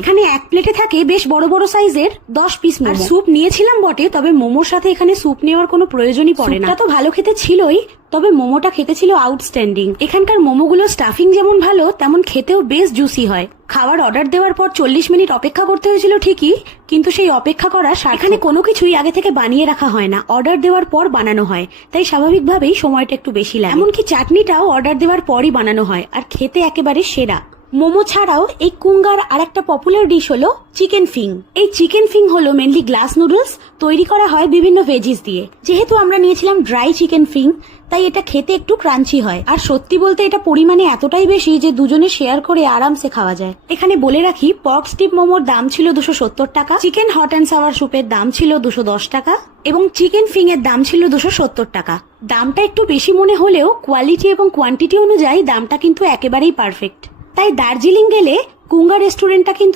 এখানে এক প্লেটে থাকে বেশ বড় বড় সাইজের 10 পিস মোমো। আর স্যুপ নিয়েছিলাম বটে, তবে মোমোর সাথে এখানে স্যুপ নেওয়ার কোনো প্রয়োজনই পড়ে না। স্যুপটা তো ভালো খেতে ছিলই, তবে মোমোটা খেতে ছিল আউটস্ট্যান্ডিং। এখানকার মোমোগুলো স্টাফিং যেমন ভালো, তেমন খেতেও বেশ জুসি হয়। খাবার অর্ডার দেওয়ার পর 40 মিনিট অপেক্ষা করতে হয়েছিল ঠিকই, কিন্তু সেই অপেক্ষা করা এখানে কোনো কিছুই আগে থেকে বানিয়ে রাখা হয় না, অর্ডার দেওয়ার পর বানানো হয়, তাই স্বাভাবিকভাবেই সময়টা একটু বেশি লাগে। এমনকি চাটনিটাও অর্ডার দেওয়ার পরই বানানো হয়, আর খেতে একেবারে সেরা। মোমো ছাড়াও এই কুঙ্গার আর একটা পপুলার ডিশ হলো চিকেন ফিং। এই চিকেন ফিং হলো মেনলি গ্লাস নুডলস, তৈরি করা হয় বিভিন্ন ভেজিস দিয়ে। যেহেতু আমরা নিয়েছিলাম ড্রাই চিকেন ফিং, তাই এটা খেতে একটু ক্রাঞ্চি হয়। আর সত্যি বলতে এটা পরিমাণে এতটাই বেশি যে দুজনে শেয়ার করে আরামসে খাওয়া যায়। এখানে বলে রাখি, পর্ক স্টিপ মোমোর দাম ছিল 270 টাকা, চিকেন হট অ্যান্ড সাওয়ার স্যুপের দাম ছিল 210 টাকা এবং চিকেন ফিং এর দাম ছিল 270 টাকা। দামটা একটু বেশি মনে হলেও কোয়ালিটি এবং কোয়ান্টিটি অনুযায়ী দামটা কিন্তু একেবারেই পারফেক্ট। তাই দার্জিলিং গেলে কুঙ্গা রেস্টুরেন্টটা কিন্তু